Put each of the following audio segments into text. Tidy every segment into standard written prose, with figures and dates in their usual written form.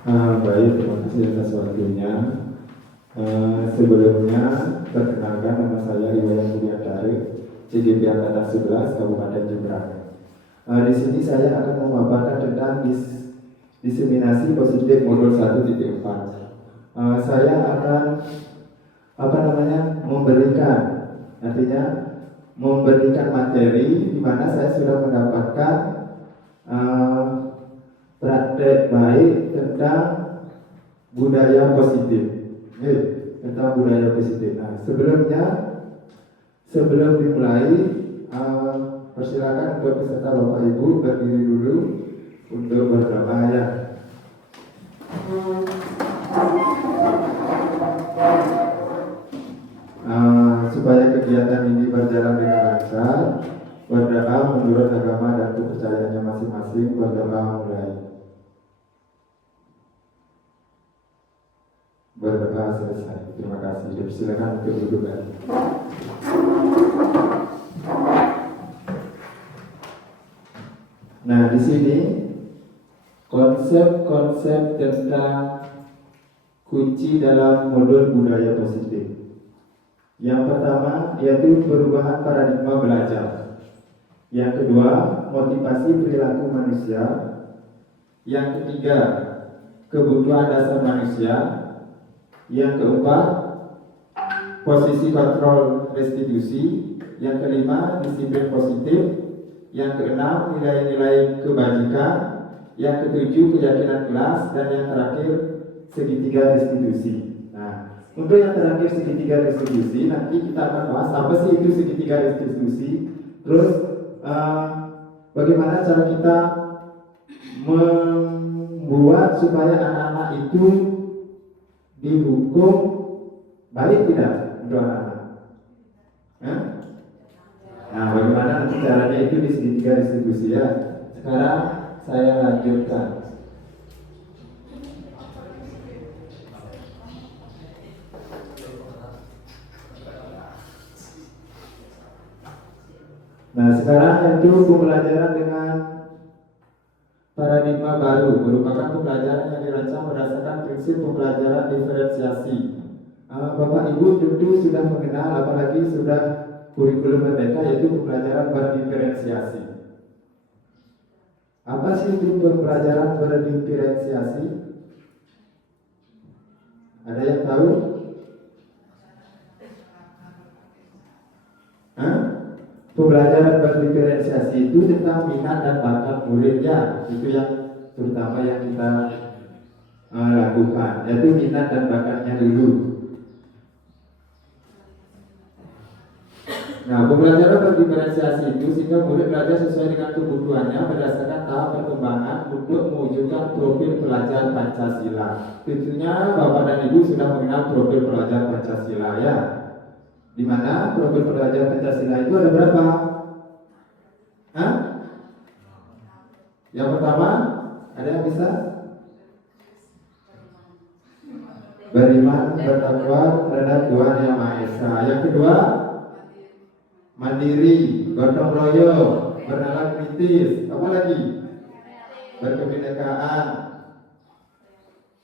Baik, terima kasih atas waktunya. Sebelumnya, perkenalkan nama saya Iwayan Budiantari, CGP Angkatan 11, Kabupaten Jemberana. Di sini saya akan memaparkan tentang diseminasi positif modul 1.4. Saya akan memberikan materi di mana saya sudah mendapatkan uh, praktek baik tentang budaya positif. Tentang budaya positif. Nah, sebelum dimulai, persilakan untuk peserta Bapak Ibu berdiri dulu untuk berdoa ya. Supaya kegiatan ini berjalan dengan lancar, berdoa menurut agama dan kepercayaannya masing-masing. Berdoa mulai. Berdoa selesai. Terima kasih. Silakan untuk duduk lagi. Nah, di sini konsep-konsep tentang kunci dalam modul budaya positif. Yang pertama yaitu perubahan paradigma belajar. Yang kedua, motivasi perilaku manusia. Yang ketiga, kebutuhan dasar manusia. Yang keempat, posisi kontrol restitusi. Yang kelima, disiplin positif. Yang keenam, nilai-nilai kebajikan. Yang ketujuh, keyakinan kelas. Dan yang terakhir, segitiga restitusi. Untuk yang terakhir, segitiga restitusi, nanti kita akan bahas apa sih itu segitiga restitusi. Terus bagaimana cara kita membuat supaya anak-anak itu dihukum baik tidak untuk anak-anak. Nah, bagaimana nanti caranya itu di segitiga restitusi ya. Sekarang saya lanjutkan. Nah, sekarang yaitu pembelajaran dengan paradigma baru merupakan pembelajaran yang dirancang berdasarkan prinsip pembelajaran diferensiasi. Bapak Ibu tentu sudah mengenal, apalagi sudah kurikulum merdeka, yaitu pembelajaran berdiferensiasi. Apa sih itu pembelajaran berdiferensiasi? Ada yang tahu? Pembelajaran berdiferensiasi itu tentang minat dan bakat muridnya. Itu yang terutama yang kita lakukan, yaitu minat dan bakatnya dulu. Nah, pembelajaran berdiferensiasi itu sehingga murid belajar sesuai dengan kebutuhannya berdasarkan tahap perkembangan untuk mewujudkan profil pelajar Pancasila. Tentunya Bapak dan Ibu sudah mengenal profil pelajar Pancasila ya. Di mana profil pelajar Pancasila itu ada berapa? Yang pertama, ada yang bisa? Beriman, bertakwa terhadap Tuhan Yang Maha Esa. Yang kedua, mandiri, gotong royong, bernalar kritis. Apa lagi? Berkebinekaan,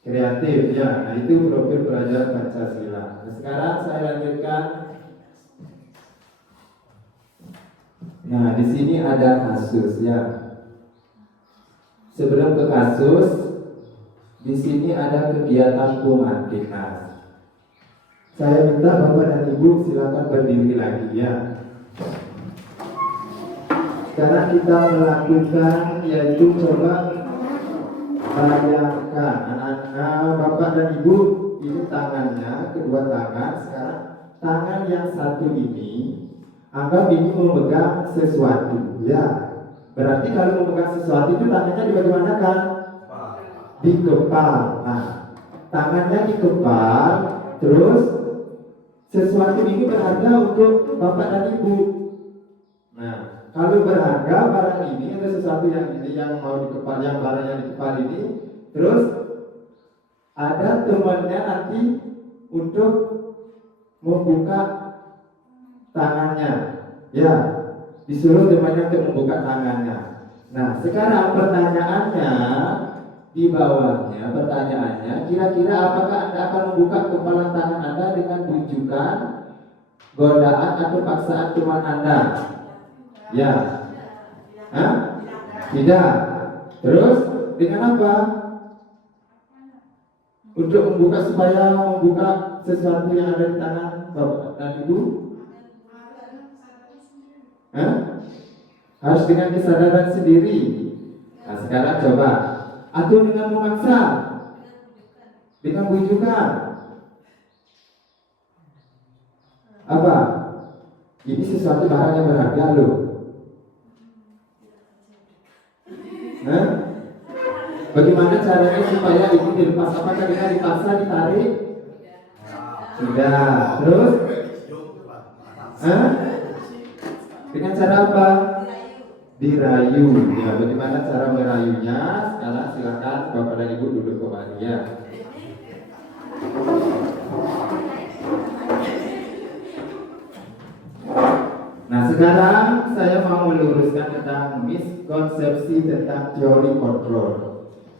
kreatif ya. Nah, itu profil pelajar Pancasila. Nah, sekarang saya lanjutkan. Nah, di sini ada kasus ya. Sebelum ke kasus, di sini ada kegiatan Pumantinas. Saya minta Bapak dan Ibu silakan berdiri lagi ya. Sekarang kita melakukan yaitu coba bayangkan anak-anak Bapak dan Ibu, ini tangannya, kedua tangan. Sekarang tangan yang satu ini, anggap ini memegang sesuatu ya. Berarti kalau memegang sesuatu itu tangannya di bagaimana kan? Di kepal. Nah, tangannya di kepal, terus sesuatu ini berharga untuk Bapak dan Ibu. Nah, kalau berharga barang ini ada sesuatu yang ini yang mau di kepal, yang barang yang di kepal ini, terus ada temannya nanti untuk membuka tangannya, ya, disuruh temannya untuk membuka tangannya. Nah, sekarang pertanyaannya, Di bawahnya pertanyaannya, kira-kira apakah Anda akan membuka kepala tangan Anda dengan bujukan, godaan atau paksaan teman Anda? Ya. Hah? Tidak. Terus dengan apa? Untuk membuka, supaya membuka sesuatu yang ada di tangan Bapak dan Ibu? Hah? Harus dengan kesadaran sendiri. Nah sekarang coba. Atau dengan memaksa, dengan bujukan. Apa? Ini sesuatu barang yang berharga loh. Nah, bagaimana caranya supaya itu dilepas? Apakah dengan dipaksa, ditarik? Sudah. Terus? Dengan cara apa? Dirayu. Ya, bagaimana cara merayunya? Sekarang silakan Bapak dan Ibu duduk kembali ya. Nah sekarang saya mau meluruskan tentang miskonsepsi tentang teori kontrol,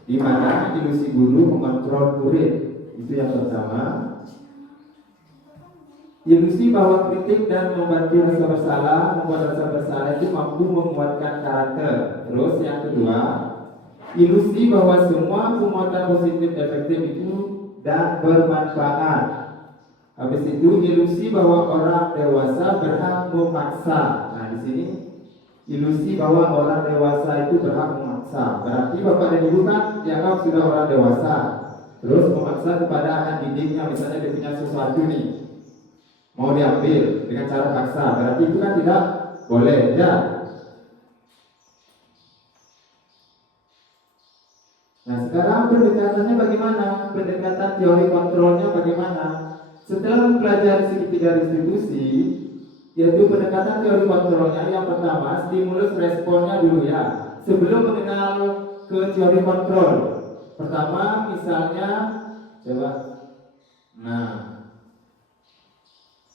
di mana ilusi guru mengontrol murid. Itu yang pertama. Ilusi bahwa kritik dan membantu rasa bersalah, membuat rasa bersalah itu mampu menguatkan karakter. Terus yang kedua, ilusi bahwa semua penguatan positif efektif itu dan bermanfaat. Habis itu ilusi bahwa orang dewasa berhak memaksa. Nah di sini ilusi bahwa orang dewasa itu berhak memaksa. Berarti Bapak dan Ibu kan dianggap sudah orang dewasa, terus memaksa kepada anak didiknya, misalnya dia punya sesuatu nih, mau diambil dengan cara paksa, berarti itu kan tidak boleh ya. Nah sekarang pendekatannya bagaimana? Pendekatan teori kontrolnya bagaimana? Setelah mempelajari segitiga distribusi, yaitu pendekatan teori kontrolnya, yang pertama stimulus responnya dulu ya, sebelum mengenal ke teori kontrol. Pertama misalnya coba, nah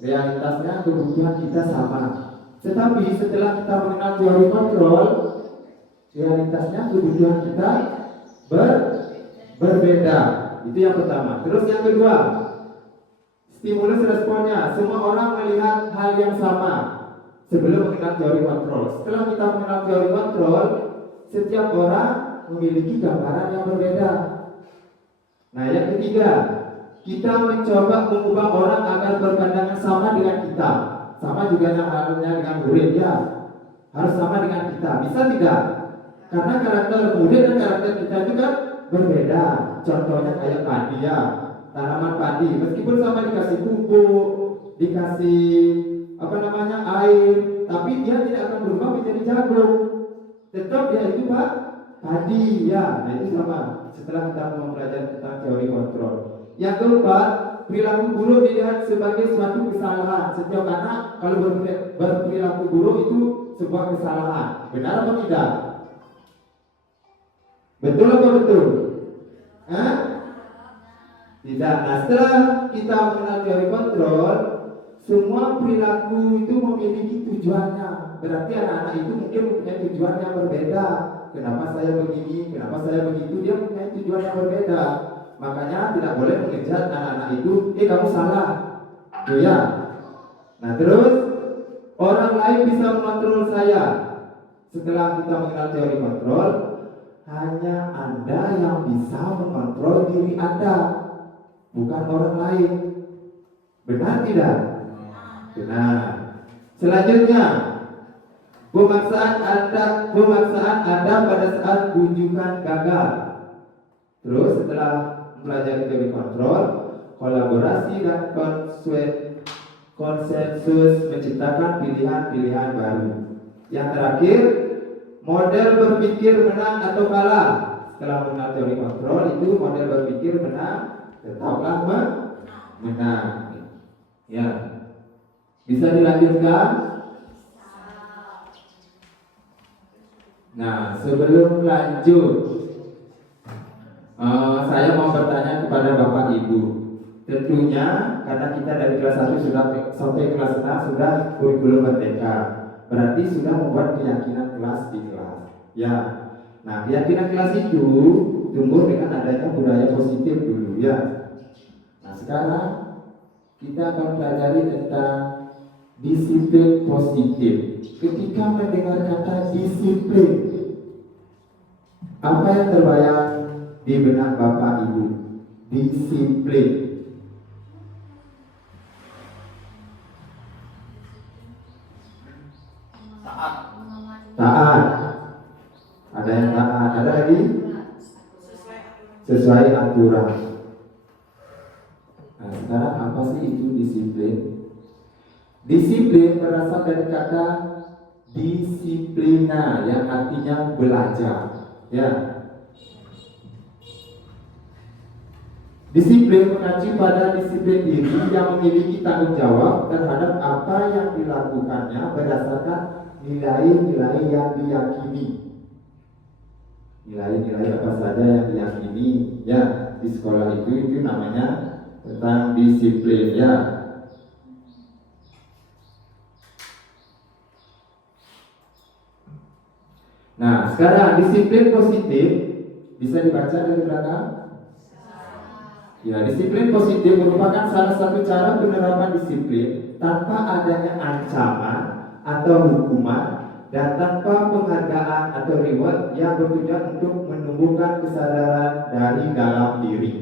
realitasnya kebutuhan kita sama, tetapi setelah kita mengenal teori kontrol, realitasnya kebutuhan kita berbeda. Itu yang pertama. Terus yang kedua, stimulus responnya. Semua orang melihat hal yang sama sebelum mengenal teori kontrol. Setelah kita mengenal teori kontrol, setiap orang memiliki gambaran yang berbeda. Nah yang ketiga, kita mencoba mengubah orang agar berpandangan sama dengan kita. Sama juga yang halnya dengan murid ya, harus sama dengan kita. Bisa tidak? Karena karakter murid dan karakter kita itu kan berbeda. Contohnya kayak padi ya, tanaman padi, meskipun sama dikasih pupuk, dikasih air, tapi dia tidak akan berubah menjadi jagung. Tetap dia itu Pak padi ya. Nah itu sama. Setelah kita mempelajari tentang teori kontrol. Yang keempat, perilaku buruk dilihat sebagai suatu kesalahan. Setiap anak kalau berperilaku buruk itu sebuah kesalahan. Benar atau tidak? Betul atau betul? Tidak. Nah setelah kita mengenal teori kontrol, semua perilaku itu memiliki tujuannya. Berarti anak-anak itu mungkin mempunyai tujuan yang berbeda. Kenapa saya begini, kenapa saya begitu, dia mempunyai tujuan yang berbeda. Makanya tidak boleh mengejar anak-anak itu, kamu salah, tuh ya. Nah terus, orang lain bisa mengontrol saya. Setelah kita mengenal teori kontrol, hanya Anda yang bisa mengontrol diri Anda, bukan orang lain. Benar tidak? Benar. Selanjutnya, pemaksaan Anda pada saat bujukan gagal. Terus setelah mempelajari teori kontrol, kolaborasi dan konsensus menciptakan pilihan-pilihan baru. Yang terakhir, model berpikir menang atau kalah. Setelah mengenal teori kontrol itu model berpikir menang, tetaplah menang. Ya, bisa dilanjutkan. Nah, sebelum lanjut, saya mau bertanya kepada Bapak Ibu. Tentunya karena kita dari kelas 1 sudah sampai kelas 6 sudah kurikulum merdeka, berarti sudah membuat keyakinan kelas di kelas. Ya, Nah, keyakinan kelas itu tumbuh dengan adanya budaya positif dulu ya. Nah, sekarang kita akan pelajari tentang disiplin positif. Ketika mendengar kata disiplin, apa yang terbayang di benak Bapak Ibu? Disiplin. Taat. Ada yang taat. Ada lagi? Sesuai aturan. Nah, sekarang apa sih itu disiplin? Disiplin berasal dari kata disiplina yang artinya belajar. Ya. Disiplin mengacu pada disiplin diri yang memiliki tanggung jawab terhadap apa yang dilakukannya berdasarkan nilai-nilai yang diyakini. Nilai-nilai apa saja yang diyakini ya di sekolah itu namanya tentang disiplin ya. Nah, sekarang disiplin positif bisa dibaca dari belakang. Ya, disiplin positif merupakan salah satu cara penerapan disiplin tanpa adanya ancaman atau hukuman dan tanpa penghargaan atau reward yang bertujuan untuk menumbuhkan kesadaran dari dalam diri.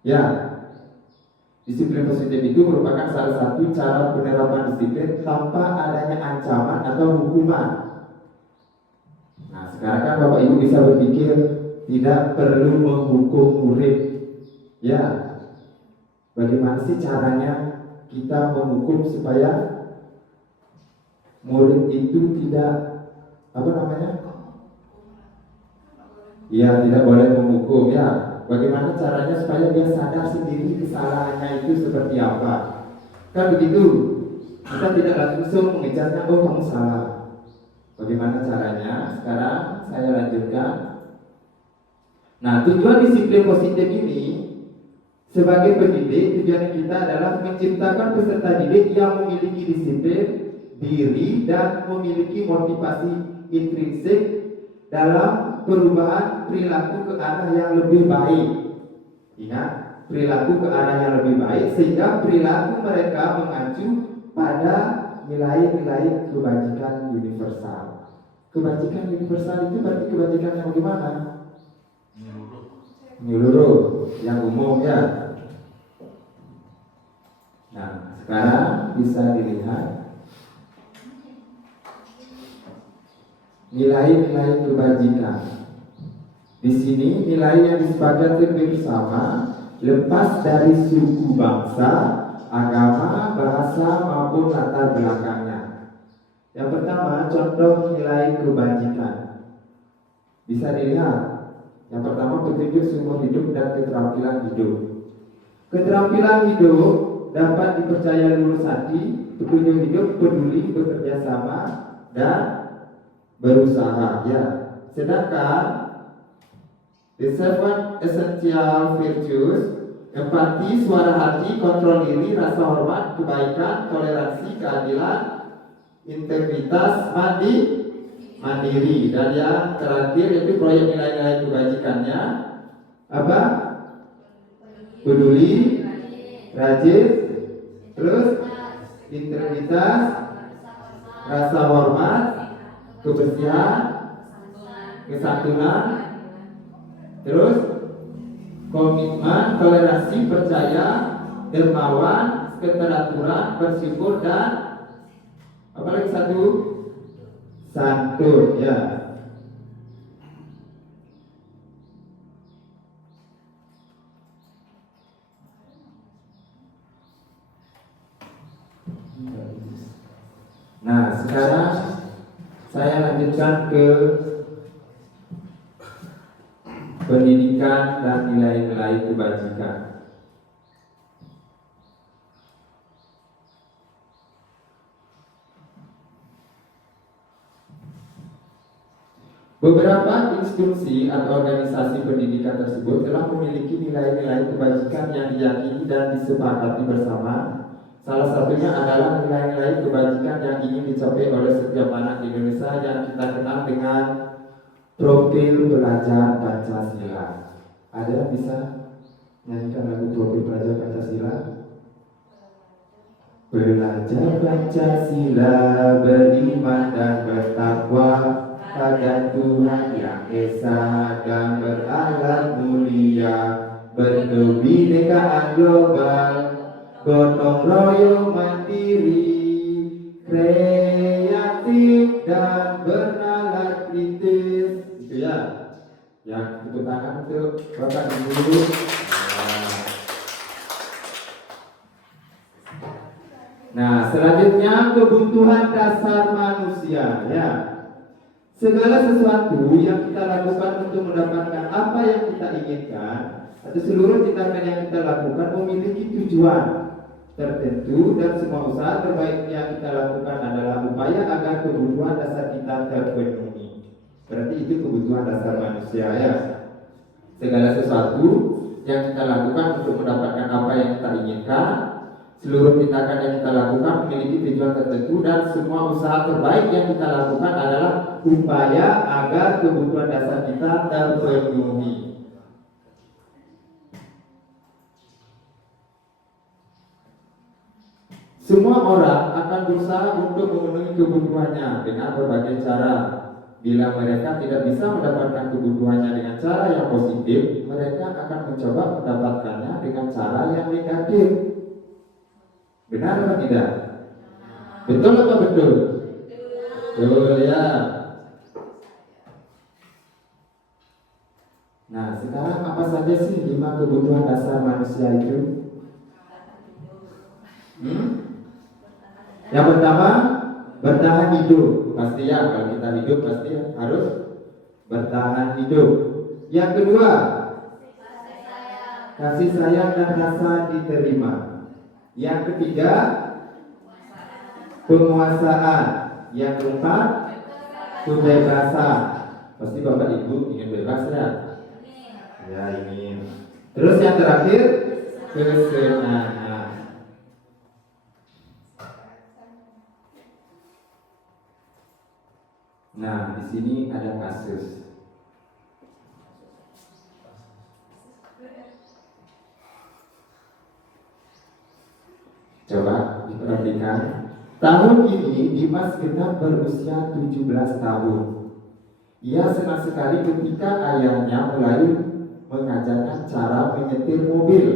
Ya, disiplin positif itu merupakan salah satu cara penerapan disiplin tanpa adanya ancaman atau hukuman. Nah, sekarang kan Bapak Ibu bisa berpikir tidak perlu menghukum murid. Ya, bagaimana sih caranya kita menghukum supaya murid itu tidak ya tidak boleh menghukum ya. Bagaimana caranya supaya dia sadar sendiri kesalahannya itu seperti apa? Kan begitu. Kita tidak langsung mengejarnya, oh kamu salah. Bagaimana caranya? Sekarang saya lanjutkan. Nah, tujuan disiplin positif ini sebagai pendidik, tujuan kita adalah menciptakan peserta didik yang memiliki disiplin diri dan memiliki motivasi intrinsik dalam perubahan perilaku ke arah yang lebih baik. Ingat, perilaku ke arah yang lebih baik sehingga perilaku mereka mengacu pada nilai-nilai kebajikan universal. Kebajikan universal itu berarti kebajikan yang bagaimana? Menyeluruh, yang umum ya. Nah, sekarang bisa dilihat nilai-nilai kebajikan. Di sini nilai yang disepakati bersama lepas dari suku bangsa, agama, bahasa maupun latar belakangnya. Yang pertama, contoh nilai kebajikan. Bisa dilihat. Yang pertama, petunjuk seumur hidup dan keterampilan hidup. Keterampilan hidup dapat dipercaya lurus hati, petunjuk hidup peduli, bekerja sama, dan berusaha. Ya. Sedangkan the seven essential virtues, empati, suara hati, kontrol diri, rasa hormat, kebaikan, toleransi, keadilan, integritas, mandiri, dan yang terakhir itu proyek nilai-nilai kebajikannya apa? Peduli, rajin, terus integritas, rasa hormat, kebersihan, kesantunan, terus komitmen, toleransi, percaya, dermawan, keteraturan, bersyukur, dan apa lagi satu? Santun ya. Nah, sekarang saya lanjutkan ke pendidikan dan nilai-nilai kebajikan. Beberapa institusi atau organisasi pendidikan tersebut telah memiliki nilai-nilai kebajikan yang diyakini dan disepakati bersama. Salah satunya adalah nilai-nilai kebajikan yang ingin dicapai oleh setiap anak Indonesia yang kita kenal dengan profil belajar Pancasila. Ada yang bisa nyanyikan lagu profil belajar Pancasila? Belajar Pancasila, beriman dan bertakwa pada Tuhan yang Esa dan berakhlak mulia, berkebinekaan global, gotong royong mandiri, kreatif dan bernalar kritis. Itu ya. Yang tepuk tangan untuk Bapak Ibu. Nah, selanjutnya kebutuhan dasar manusia, ya. Segala sesuatu yang kita lakukan untuk mendapatkan apa yang kita inginkan, atau seluruh tindakan yang kita lakukan memiliki tujuan tertentu, dan semua usaha terbaik yang kita lakukan adalah upaya agar kebutuhan dasar kita terpenuhi. Berarti itu kebutuhan dasar manusia, ya. Segala sesuatu yang kita lakukan untuk mendapatkan apa yang kita inginkan, seluruh tindakan yang kita lakukan memiliki tujuan tertentu, dan semua usaha terbaik yang kita lakukan adalah upaya agar kebutuhan dasar kita terpenuhi. Semua orang akan berusaha untuk memenuhi kebutuhannya dengan berbagai cara. Bila mereka tidak bisa mendapatkan kebutuhannya dengan cara yang positif, mereka akan mencoba mendapatkannya dengan cara yang negatif. Benar atau tidak? Betul atau betul? Betul, ya. Nah, sekarang apa saja sih 5 kebutuhan dasar manusia itu? Yang pertama, bertahan hidup. Pasti ya, kalau kita hidup pasti harus bertahan hidup. Yang kedua, kasih sayang dan rasa diterima. Yang ketiga, penguasaan. Yang keempat, kebebasan. Pasti Bapak Ibu ingin bebas, ya? Ya, ingin. Terus yang terakhir, kesenangan. Nah, di sini ada kasus. Coba diperhatikan. Tahun ini Dimas genap berusia 17 tahun. Ia senang sekali ketika ayahnya mulai mengajarkan cara menyetir mobil.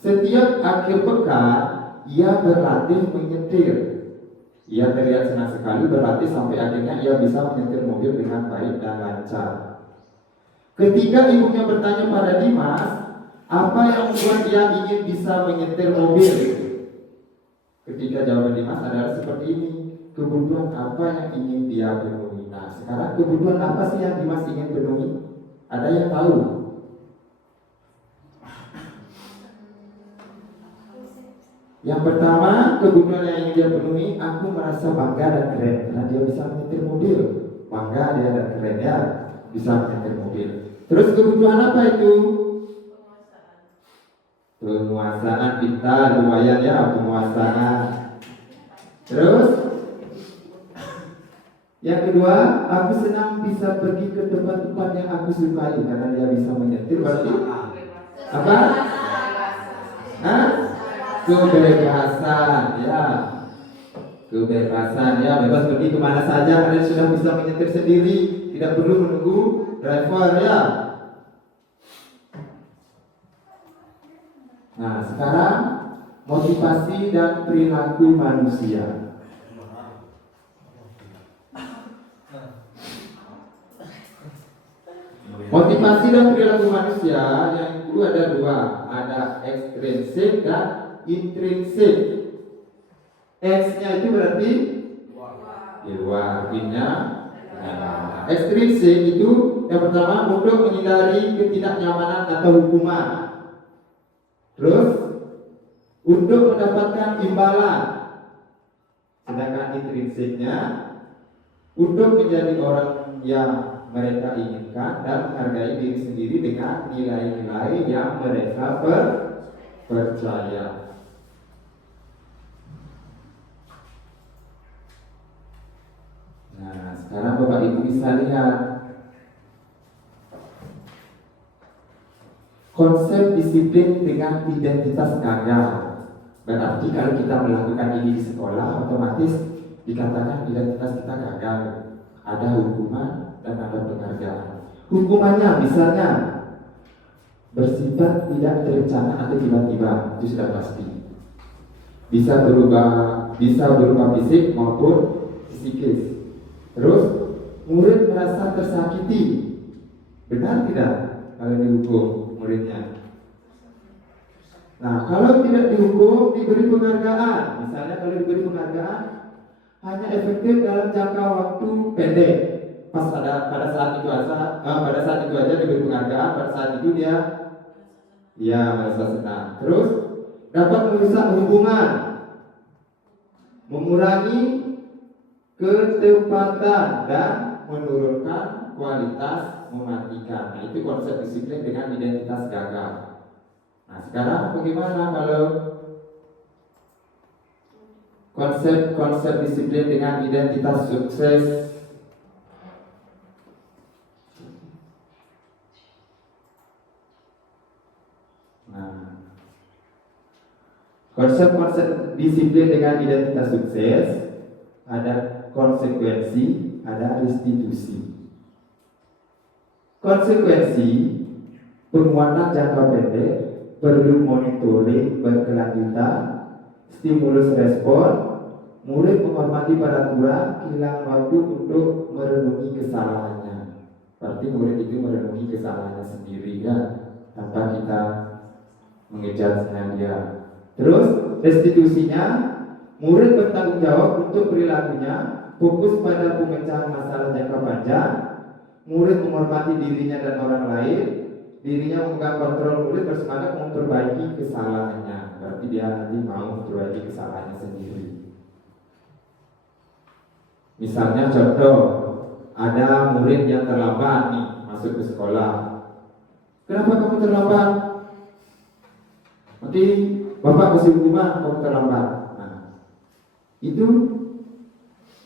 Setiap akhir pekan, ia berlatih menyetir. Ia terlihat senang sekali berlatih sampai akhirnya ia bisa menyetir mobil dengan baik dan lancar. Ketika ibunya bertanya pada Dimas, apa yang membuat dia ingin bisa menyetir mobil? Ketika jawaban Dimas adalah seperti ini, kebutuhan apa yang ingin dia penuhi. Nah, sekarang kebutuhan apa sih yang Dimas ingin penuhi? Ada yang tahu? Yang pertama, kebutuhan yang ingin dia penuhi, aku merasa bangga dan keren karena dia bisa menyetir mobil. Bangga dia dan keren, ya, bisa menyetir mobil. Terus kebutuhan apa itu? Penguasaan. Kita lumayan, ya, penguasaan. Terus yang kedua, aku senang bisa pergi ke tempat-tempat yang aku sukai karena dia bisa menyetir. Berarti apa? Hah? Kebebasan, ya. Kebebasan, ya, bebas pergi kemana saja karena sudah bisa menyetir sendiri, tidak perlu menunggu driver, ya. Nah, sekarang motivasi dan perilaku manusia. Motivasi dan perilaku manusia yang itu ada dua, ada ekstrinsik dan intrinsik. X-nya itu berarti di luar, I-nya. Ekstrinsik itu yang pertama untuk menghindari ketidaknyamanan atau hukuman. Terus untuk mendapatkan imbalan. Sedangkan intrinsiknya untuk menjadi orang yang mereka inginkan dan menghargai diri sendiri dengan nilai-nilai yang mereka percaya. sekarang Bapak Ibu bisa lihat konsep disiplin dengan identitas gagal. Berarti kalau kita melakukan ini di sekolah, otomatis dikatakan identitas kita gagal. Ada hukuman dan ada penghargaan. Hukumannya misalnya bersifat tidak terencana atau tiba-tiba, itu sudah pasti. Bisa berupa fisik maupun psikis. Terus murid merasa tersakiti, benar tidak kalau dihukum muridnya? Nah, kalau tidak dihukum, diberi penghargaan. Misalnya kalau diberi penghargaan hanya efektif dalam jangka waktu pendek. Pada saat itu aja diberi penghargaan, pada saat itu dia merasa senang. Terus dapat merusak hubungan, mengurangi ketepatan dan menurunkan kualitas mematikan. Nah, itu konsep disiplin dengan identitas gagal. Nah, sekarang bagaimana kalau konsep disiplin dengan identitas sukses? Nah, konsep disiplin dengan identitas sukses ada konsekuensi, ada restitusi. Konsekuensi penguatan jangka pendek perlu monitoring berkelanjutan, stimulus respon, murid menghormati peraturan, kehilangan waktu untuk merenungi kesalahannya. Berarti murid itu merenungi kesalahannya sendiri ya, tanpa kita mengejar dia. Terus restitusinya, murid bertanggung jawab untuk perilakunya, fokus pada pemecahan masalah jangka panjang, murid menghormati dirinya dan orang lain, dirinya memegang kontrol, murid bersemangat memperbaiki kesalahannya. Berarti dia nanti mau memperbaiki kesalahannya sendiri. Misalnya contoh, ada murid yang terlambat nih masuk ke sekolah. Kenapa kamu terlambat? Nanti Bapak kasih hukuman kamu terlambat. Nah, itu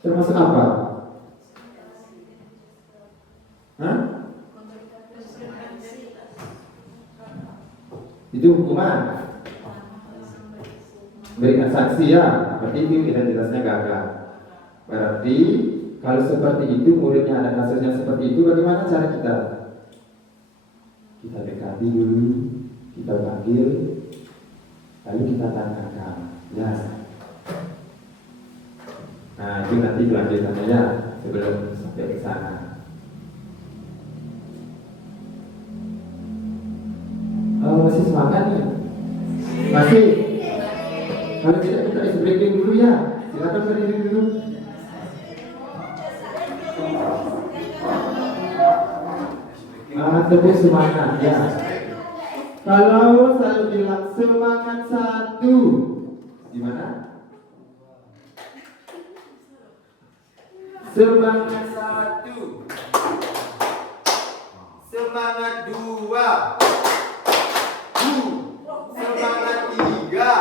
termasuk apa? Hah? Itu hukuman. Berikan saksi ya, berarti itu identitasnya gagal. Berarti kalau seperti itu, muridnya ada kasusnya seperti itu, bagaimana cara kita? Kita dekati dulu, kita panggil, lalu kita tanyakan. Ya. Nah, itu nanti kelanjutannya ya, sebelum sampai ke sana. Oh, masih semangat nih? Masih? Kalau tidak kita isi breaking dulu ya. Silakan berdiri dulu. Tepuk semangat ya. Kalau saya bilang semangat satu, gimana? Semangat satu, semangat dua, semangat tiga,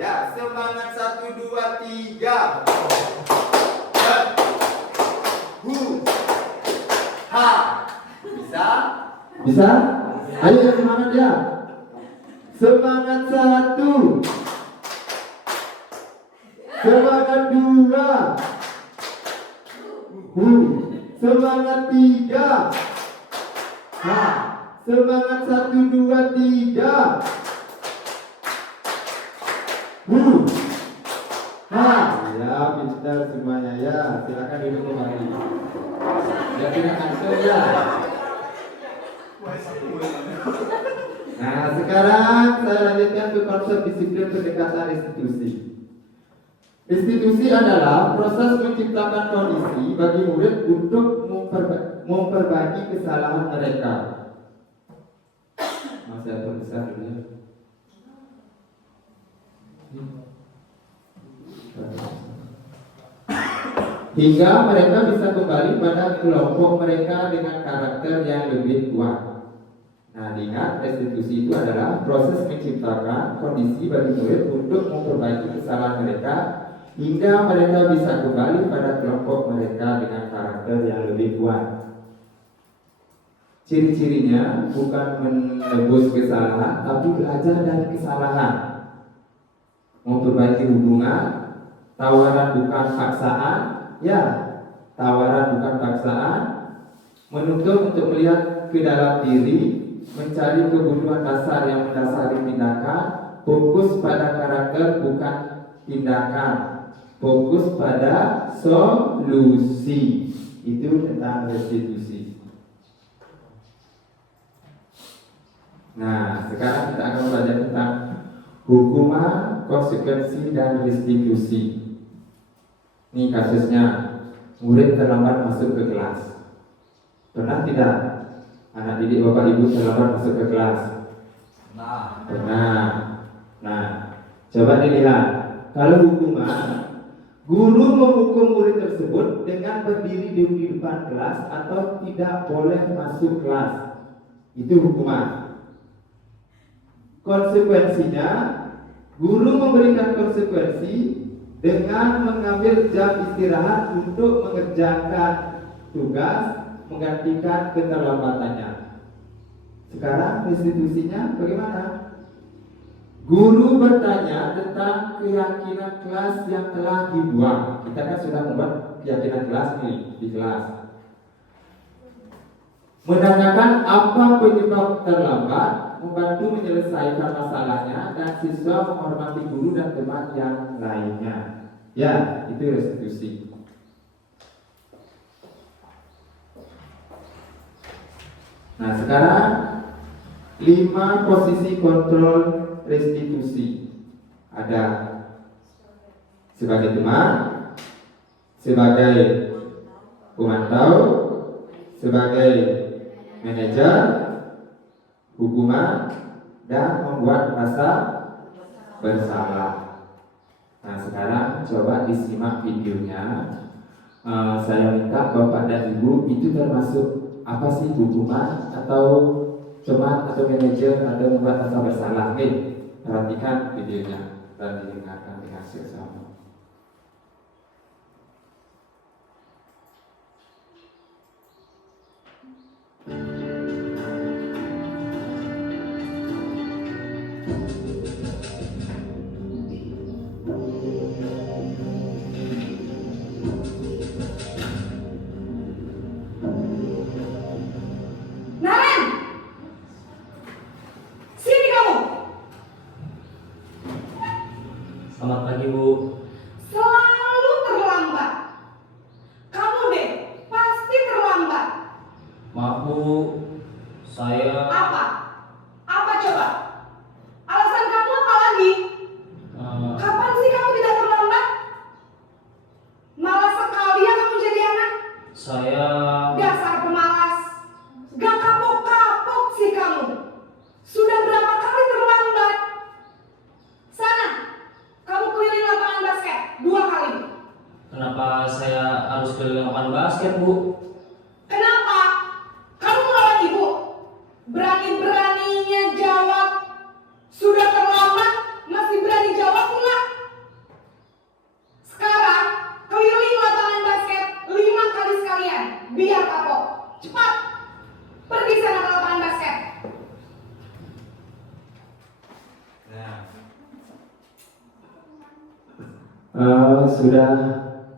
ya semangat 1, 2, 3, bisa? Ayo yang semangat ya. Semangat 1, semangat 2, semangat 3, semangat 1, 2, 3, ya pintar semuanya ya. Silakan duduk kembali. Ya tidak kantor ya. Nah, sekarang saya lanjutkan ke konsep disiplin pendekatan restitusi. Restitusi adalah proses menciptakan kondisi bagi murid untuk memperbaiki kesalahan mereka. Saya perbesar dulu ya. Hingga mereka bisa kembali pada kelompok mereka dengan karakter yang lebih kuat. Nah, ingat, restitusi itu adalah proses menciptakan kondisi bagi murid untuk memperbaiki kesalahan mereka hingga mereka bisa kembali pada kelompok mereka dengan karakter yang lebih kuat. Ciri-cirinya bukan menebus kesalahan, tapi belajar dari kesalahan, memperbaiki hubungan, tawaran bukan paksaan, ya, tawaran bukan paksaan, menuntut untuk melihat ke dalam diri, mencari kebutuhan dasar yang mendasari tindakan, fokus pada karakter bukan tindakan, fokus pada solusi. Itu tentang restitusi. Nah, sekarang kita akan belajar tentang hukuman, konsekuensi, dan restitusi. Ini kasusnya, murid terlambat masuk ke kelas. Pernah tidak anak didik bapak ibu terlambat masuk ke kelas? Pernah. Nah, coba dilihat. Kalau hukuman, guru menghukum murid tersebut dengan berdiri di depan kelas atau tidak boleh masuk kelas. Itu hukuman. Konsekuensinya, guru memberikan konsekuensi dengan mengambil jam istirahat untuk mengerjakan tugas, menggantikan keterlambatannya. Sekarang restitusinya bagaimana? Guru bertanya tentang keyakinan kelas yang telah dibuang. Kita kan sudah membuat keyakinan kelas nih di kelas. Menanyakan apa penyebab terlambat, membantu menyelesaikan masalahnya, dan siswa menghormati guru dan teman yang lainnya. Ya, itu restitusi. Nah, sekarang 5 posisi kontrol restitusi. Ada sebagai teman, sebagai pemantau, sebagai manajer, hukuman, dan membuat rasa bersalah. Nah, sekarang coba disimak videonya. Saya minta Bapak dan Ibu itu termasuk apa sih, hukuman atau teman atau manajer atau membuat rasa bersalah. Perhatikan videonya dan didengarkan dengan seksama. Selamat pagi, Bu. Selalu terlambat. Kamu deh, pasti terlambat. Maaf, Bu. Saya Apa? Apa coba? Alasan kamu apa lagi? Kapan sih kamu tidak terlambat? Malas sekali ya kamu jadi anak. saya Dasar pemalas. Gak kapok-kapok sih kamu. Sudah berapa kali terlambat? Sana, kamu keliling lapangan basket 2 kali. Kenapa saya harus keliling lapangan basket, Bu? Kenapa? Kamu melawan ibu? Berani-beraninya jawab. Sudah terlambat, masih berani jawab pula. Sekarang, keliling lapangan basket 5 kali sekalian. Biar kapok. Cepat. Pergi sana ke lapangan basket. Sudah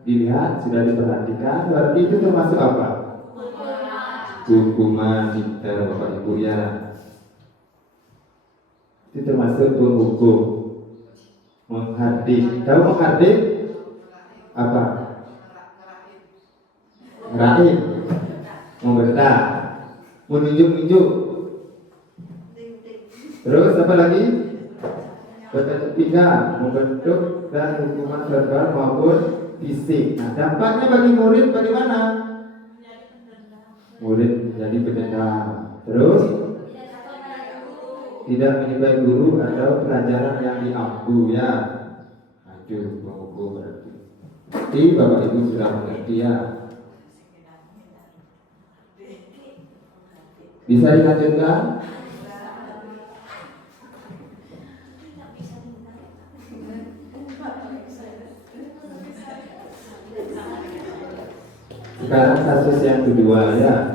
dilihat, sudah diperhatikan, berarti itu termasuk apa? Hukuman pintar Bapak Ibu ya. Itu termasuk penghukum. Menghardik. Tahu menghardik? Apa? Ngeraih. Membentak. Menunjuk-nunjuk. Terus apa lagi? Bertepuk pinggang, membentuk, dan hukuman verbal maupun fisik. Nah, dampaknya bagi murid bagaimana? Murid jadi pendendam. Terus tidak menyukai guru atau pelajaran yang diampu ya. Aduh, penghukum berarti. Jadi Bapak Ibu sudah mengerti ya. Bisa dilanjutkan? kasus yang kedua ya.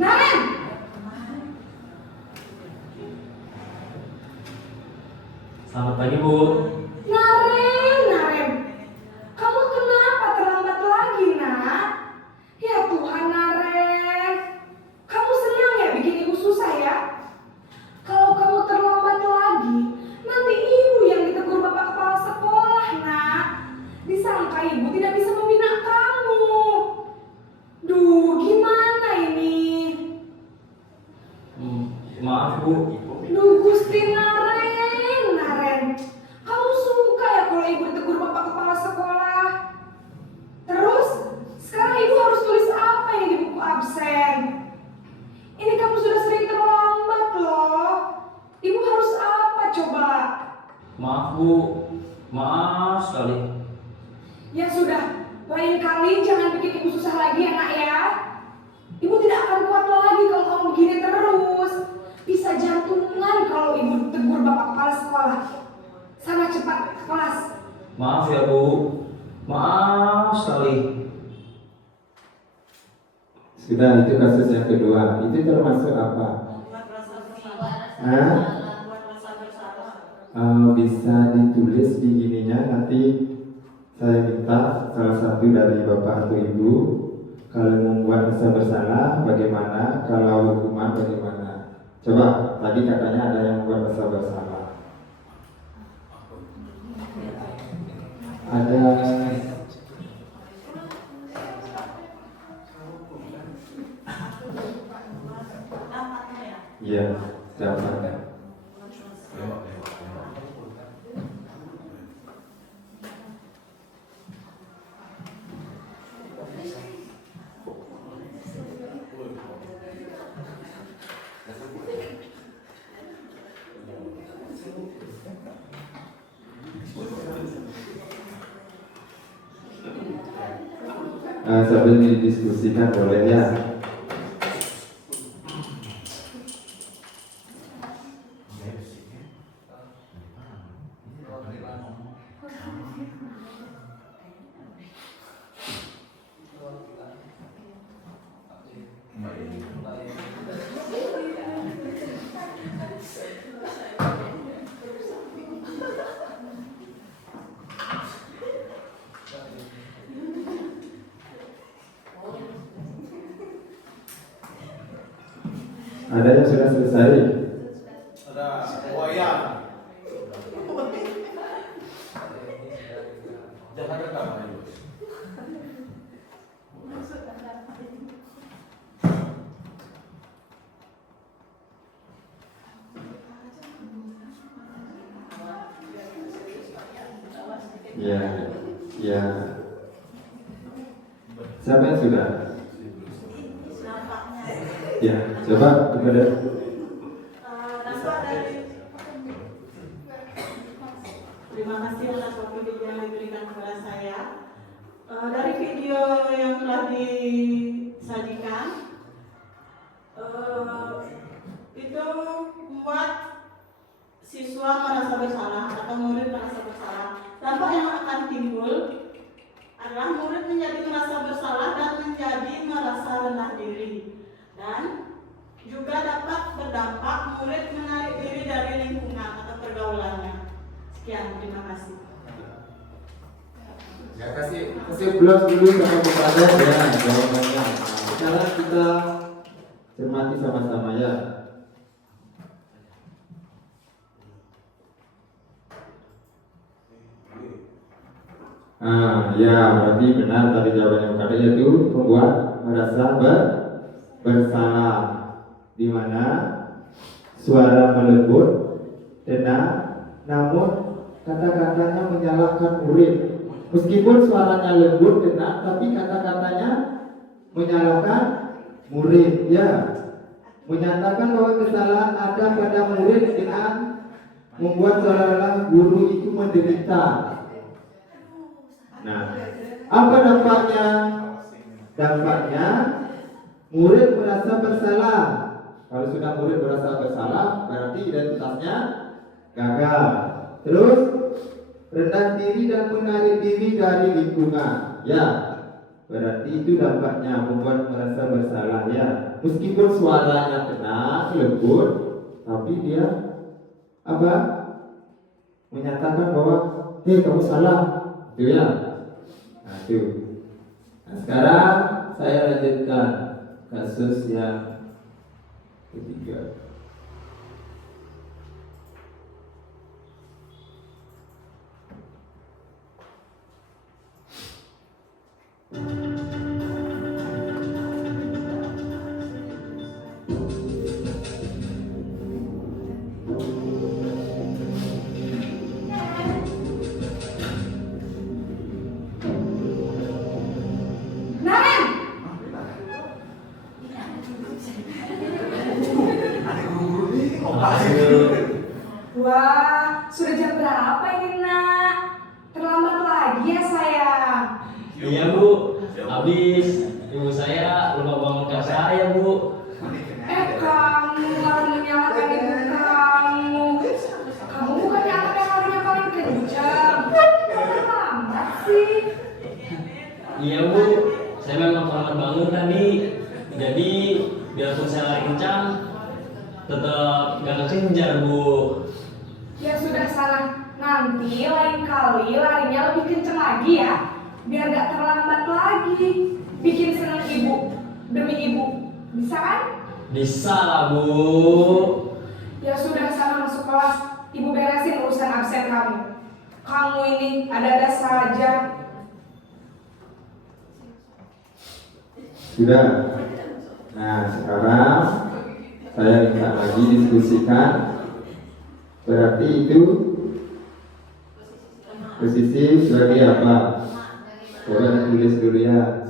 Naren, Selamat pagi, Bu. Naren, kamu kenapa terlambat lagi, nak? Ya Tuhan, Naren, kamu senang ya bikin ibu susah ya? Kalau kamu terlambat lagi, nanti ibu yang ditegur bapak kepala sekolah, nak. Disangka ibu tidak bisa membina kamu. Duh, gimana ini? Maaf, Bu. Duh, Gusti Naren, kamu suka ya kalau ibu ditegur bapak kepala sekolah? Terus, sekarang ibu harus tulis apa ini di buku absen? Ini kamu sudah sering terlambat loh. Ibu harus apa coba? Maaf, Bu. Maaf sekali. Ya sudah, lain kali jangan bikin ibu susah lagi ya nak ya. Ibu tidak akan kuat lagi kalau kamu begini terus. Bisa jantungan kalau ibu tegur bapak kepala sekolah. Sana cepat ke kelas. Maaf ya, Bu. Maaf sekali. Sudah, itu kasus yang kedua. Itu termasuk apa? Hah? Bisa ditulis di gininya, nanti saya minta salah satu dari bapak atau ibu, kalau membuat rasa bersalah bagaimana, kalau hukuman bagaimana. Coba, tadi katanya ada yang membuat rasa bersalah. Ada. Iya, dapat. Sambil didiskusikan boleh ya. Ada yang sudah selesai? Ada wayang. Jangan rekam ayo. Ya, ya. Siapa yang sudah? Ya, coba kepada. Terima kasih atas waktu yang diberikan kepada saya. Dari video yang telah disajikan, itu membuat siswa merasa bersalah atau murid merasa bersalah. Dampak yang akan timbul adalah murid menjadi merasa bersalah dan menjadi merasa rendah diri, dan juga dapat berdampak murid menarik diri dari lingkungan atau pergaulannya. Sekian, terima kasih. Ya, kasih plus dulu sama kepada ya jawabannya. Nah, sekarang kita cermati sama-sama ya. Ya berarti benar tadi jawabannya Bukada, yaitu membuat merasa bersalah, di mana suara melembut, tenang, namun kata-katanya menyalahkan murid. Meskipun suaranya lembut, tenang, tapi kata-katanya menyalahkan murid. Ya, menyatakan bahwa kesalahan ada pada murid dengan membuat seolah-olah guru itu menderita. Nah, apa dampaknya? Dampaknya murid merasa bersalah. Kalau sudah murid merasa bersalah, berarti identitasnya gagal. Terus rendah diri dan menarik diri dari lingkungan. Ya, berarti itu dampaknya membuat merasa bersalah ya. Meskipun suaranya tenang, lembut, tapi dia apa? Menyatakan bahwa, hei kamu salah, itu ya. Nah, itu. Nah, sekarang saya lanjutkan kasus yang ketiga. Namen, wah, sudah jam berapa ini nak? Terlambat lagi ya sayang. Iya bu, habis ibu saya lupa bangunkan saya bu. Kamu malah menyalahkan ibu kamu. Kamu bukannya anak yang larinya paling kencang. Kok terlambat sih? Iya bu, saya memang terlambat bangun tadi. Jadi biarpun saya lari kencang, tetap gak kekejar bu. Ya sudah salah. Nanti lain kali larinya lebih kencang lagi ya. Biar gak terlambat lagi. Bikin senang ibu demi ibu. Bisa kan? Bisa lah bu. Ya sudah sana masuk kelas. Ibu beresin urusan absen kamu. Kamu ini ada-ada saja. Sudah. Nah, sekarang saya minta lagi diskusikan. Berarti itu posisi sebagai apa? Coba tulis dulu ya.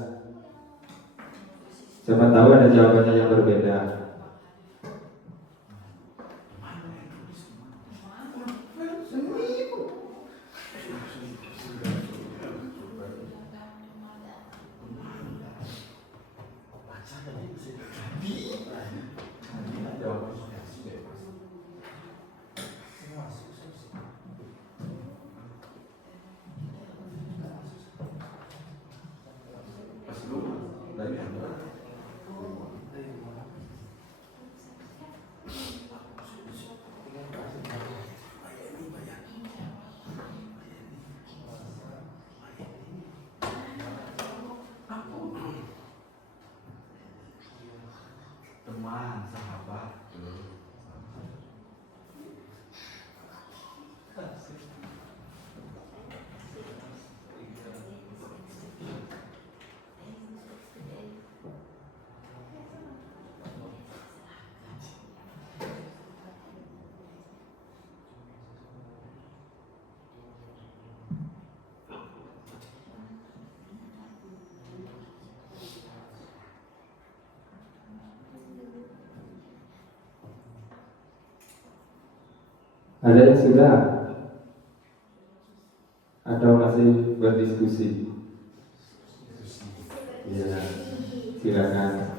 Siapa tahu ada jawabannya yang berbeda. Teman, sahabat. Ada yang sudah? Atau masih berdiskusi? Ya, silakan.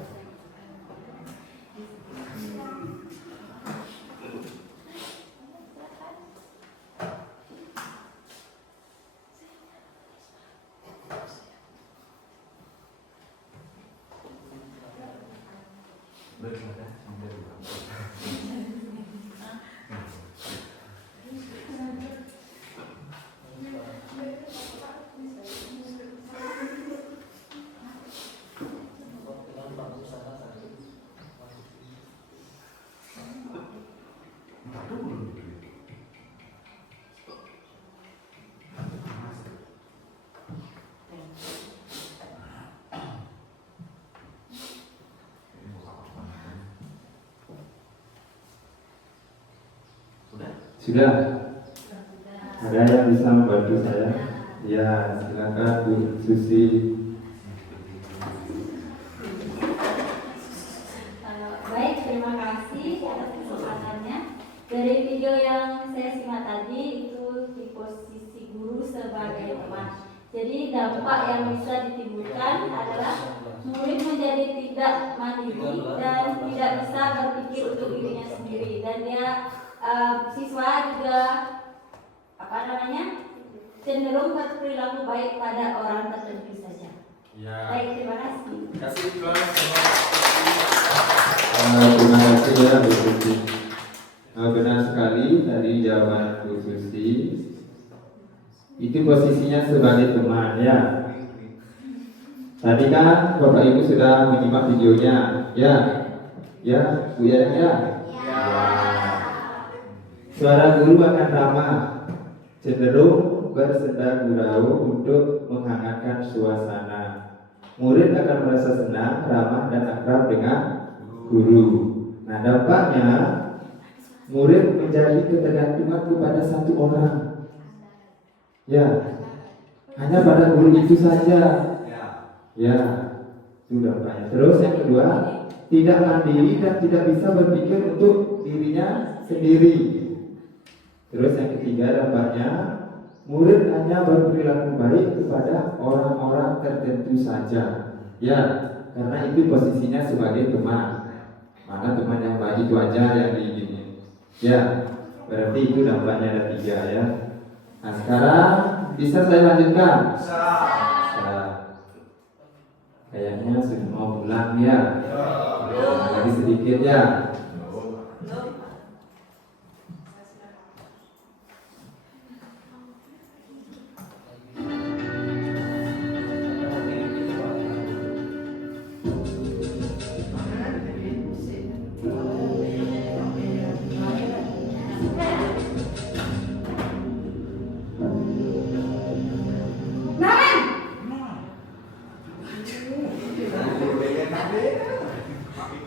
Sudah? Ada yang bisa membantu saya? Ya, silakan Bu Susi. Baik, terima Jadi dampak yang bisa ditimbulkan adalah murid menjadi tidak mandiri dan tidak bisa berpikir untuk dirinya sendiri, dan dia siswa juga cenderung berperilaku baik pada orang tertentu saja. Ya. Baik, terima kasih. Kasih kelas. Terima kasih ya Bu Susi. Benar sekali tadi jawaban Bu Susi. Itu posisinya sebagai teman ya. Tadi kan Bapak Ibu sudah menyimak videonya, ya, ya, Bu ya, ya. Suara guru akan ramah, cenderung bersenda gurau untuk menghangatkan suasana. Murid akan merasa senang, ramah, dan akrab dengan guru. Nah, dampaknya murid menjadi ketergantungan kepada satu orang. Ya, hanya pada guru itu saja. Ya, itu dampaknya. Terus yang kedua, tidak mandiri dan tidak bisa berpikir untuk dirinya sendiri. Terus yang ketiga dampaknya, murid hanya berperilaku baik kepada orang-orang tertentu saja. Ya, karena itu posisinya sebagai teman. Maka teman yang baik itu aja yang diingini. Ya, berarti itu dampaknya ada 3 ya. Nah sekarang bisa saya lanjutkan? Bisa. Kayaknya sudah mau pulang ya. Lagi sedikit ya.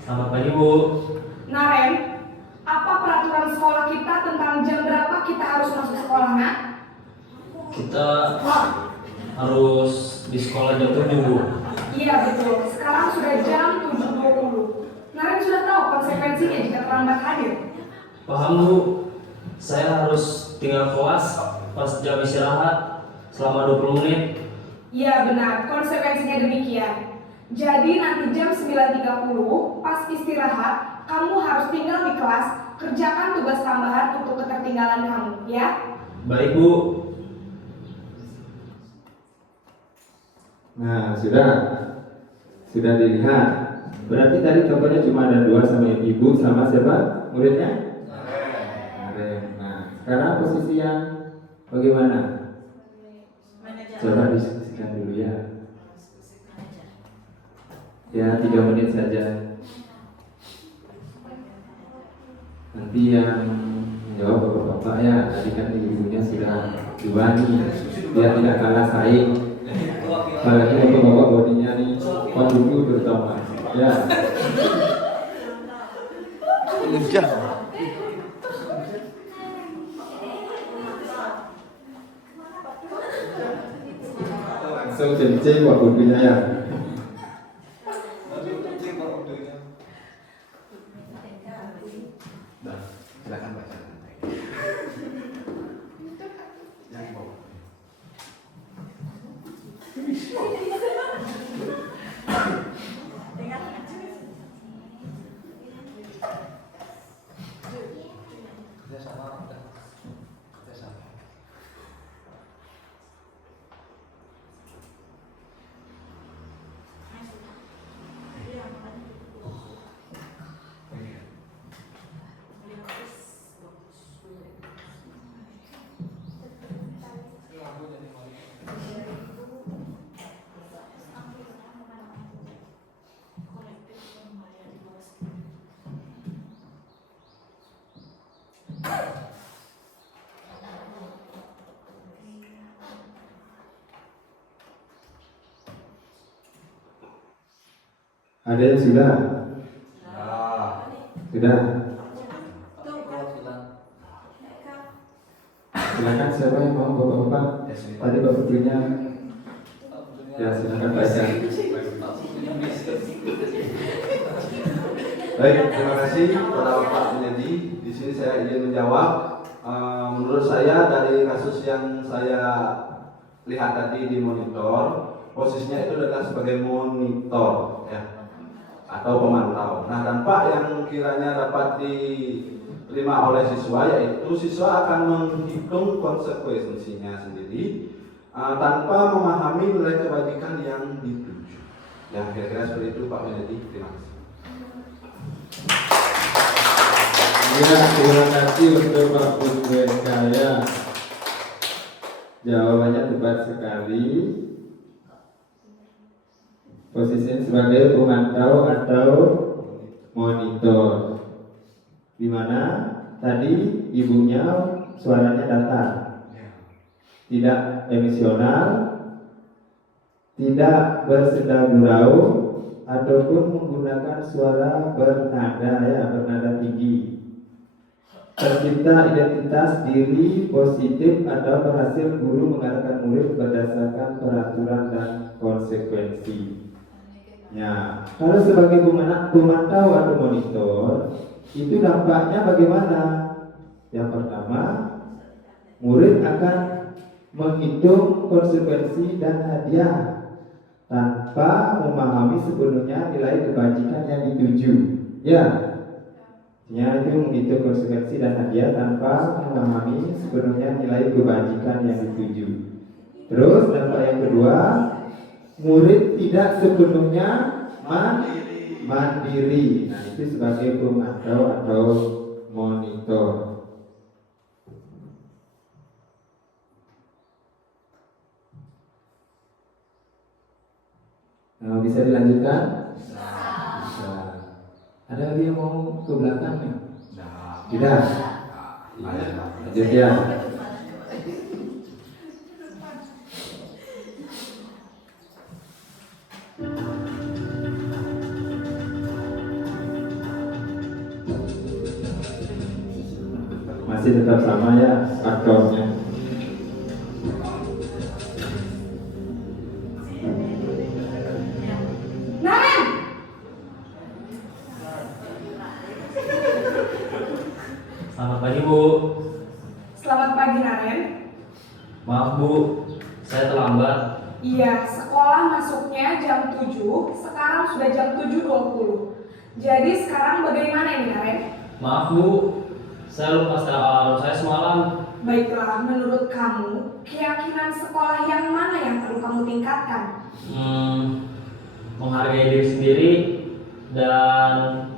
Selamat pagi Bu. Naren, apa peraturan sekolah kita tentang jam berapa kita harus masuk sekolah, Nak? Kita harus di sekolah jam 7 Bu. Iya betul, sekarang sudah jam 7.20. Naren sudah tahu konsekuensinya jika terlambat hadir. Paham Bu. Saya harus tinggal kelas pas jam istirahat selama 20 menit. Iya benar, konsekuensinya demikian. Jadi nanti jam 9.30 pas istirahat, kamu harus tinggal di kelas, kerjakan tugas tambahan untuk ketertinggalan kamu, ya? Baik Bu. Nah, sudah dilihat. Berarti tadi contohnya cuma ada 2 sama ibu sama siapa? Muridnya? Naren. Nah, sekarang posisi yang bagaimana? Coba diskusikan dulu ya. Ya, 3 menit saja. Nanti yang jawab bapak-bapak ya. Tadi kan ibunya sudah 2 nih. Biar tidak kalah saing. Apalagi bapak-bapak bodinya nih, dulu terutama. Ya. Langsung cincin buat bukunya ya. Silakan baca. Yang bawah. Ada yang sudah? Sudah. Silakan siapa yang mau bapak-bapak? Tadi bapak punya. Ya silakan baca. Baik, terima kasih kepada Bapak Menedi. Di sini saya ingin menjawab. Menurut saya dari kasus yang saya lihat tadi di monitor, posisinya itu adalah sebagai monitor ya, atau pemantau. Nah, dampak yang kiranya dapat diterima oleh siswa yaitu siswa akan menghitung konsekuensinya sendiri tanpa memahami nilai kebajikan yang dituju. Ya, kira-kira seperti itu Pak Menedi. Terima kasih. Ya, terima kasih untuk Pak Putri saya. Jawabannya tepat sekali. Posisinya sebagai pemantau atau monitor. Di mana tadi ibunya suaranya datar, tidak emisional, tidak bersenda gurau, ataupun menggunakan suara bernada ya, bernada tinggi. Tercipta identitas diri positif atau berhasil guru mengarahkan murid berdasarkan peraturan dan konsekuensi. Ya, kalau sebagai pemantau atau monitor, itu dampaknya bagaimana? Yang pertama, murid akan menghitung konsekuensi dan hadiah tanpa memahami sepenuhnya nilai kebajikan yang dituju. Ya, itu menghitung konsekuensi dan hadiah tanpa memahami sepenuhnya nilai kebajikan yang dituju. Terus dampak yang kedua, murid tidak sepenuhnya mandiri. Nah, itu sebagai pemantau atau monitor. Nah, bisa dilanjutkan? Bisa. Ada lagi yang mau ke belakang nih? Tidak. Lanjut ya. Masih tetap sama ya faktornya. Naren, Selamat pagi Bu. selamat pagi Naren. Maaf Bu, saya terlambat. Iya, sekolah masuknya jam 7, sekarang sudah jam 7.20. Jadi sekarang bagaimana ini Naren? Maaf Bu, saya lupa setel alarm saya semalam. Baiklah, menurut kamu, keyakinan sekolah yang mana yang perlu kamu tingkatkan? Menghargai diri sendiri dan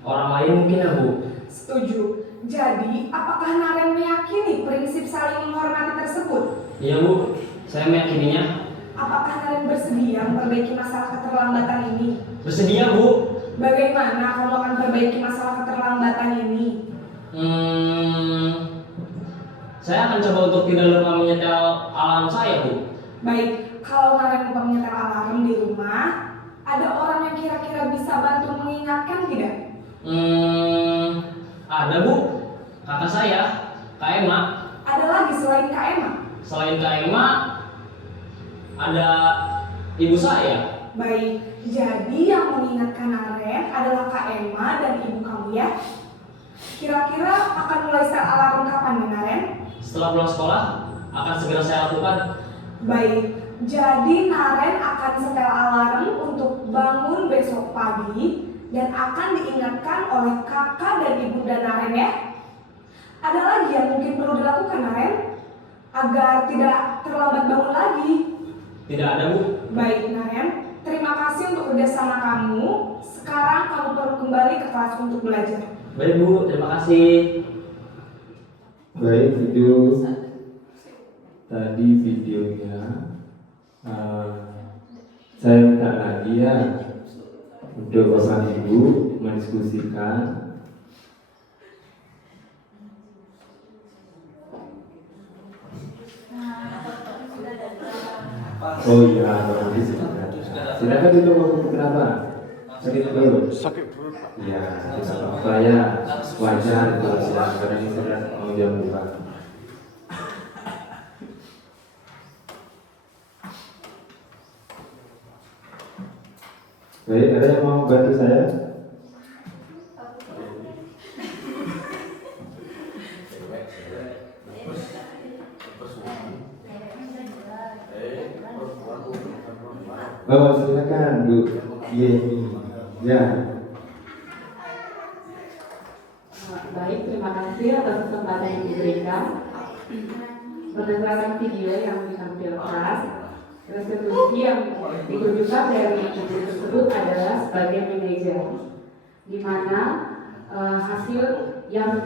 orang lain mungkin ya Bu. Setuju. Jadi, apakah Naren meyakini prinsip saling menghormati tersebut? Iya Bu, saya meyakininya. Apakah Naren bersedia memperbaiki masalah keterlambatan ini? Bersedia Bu. Bagaimana kamu akan perbaiki masalah keterlambatan ini? Saya akan coba untuk tidak lupa menyetel alarm saya Bu. Baik, kalau Naren lupa menyetel alarm di rumah, ada orang yang kira-kira bisa bantu mengingatkan tidak? Ada Bu, kakak saya, Kak Emma. Ada lagi selain Kak Emma? Selain Kak Emma, ada ibu saya. Baik, jadi yang mengingatkan Naren adalah Kak Emma dan ibu kamu ya? Kira-kira akan mulai setel alarm kapan nih Naren? Setelah pulang sekolah, akan segera saya lakukan. Baik, jadi Naren akan setel alarm untuk bangun besok pagi dan akan diingatkan oleh kakak dan ibunda Naren ya. Ada lagi yang mungkin perlu dilakukan Naren agar tidak terlambat bangun lagi? Tidak ada Bu. Baik Naren, terima kasih untuk kerjasama kamu. Sekarang kamu perlu kembali ke kelas untuk belajar. Baik Bu, terima kasih. Baik, itu tadi videonya. Saya minta lagi ya untuk Bapak Ibu mendiskusikan. Oh iya, Bapak Ibu silakan dulu. Kenapa? Sakit perut. Sakit perut Pak. Ya, tidak apa-apa ya, wajar itu karena ini sudah mau jam 4. Baik, ada yang mau bantu saya? Oh, silakan Bu Yeni. Ya. Baik, terima kasih atas kesempatan yang diberikan. Berdasarkan video yang ditampilkan, restitusi yang ditujukan dari ibu tersebut adalah sebagai manajer, di mana hasil yang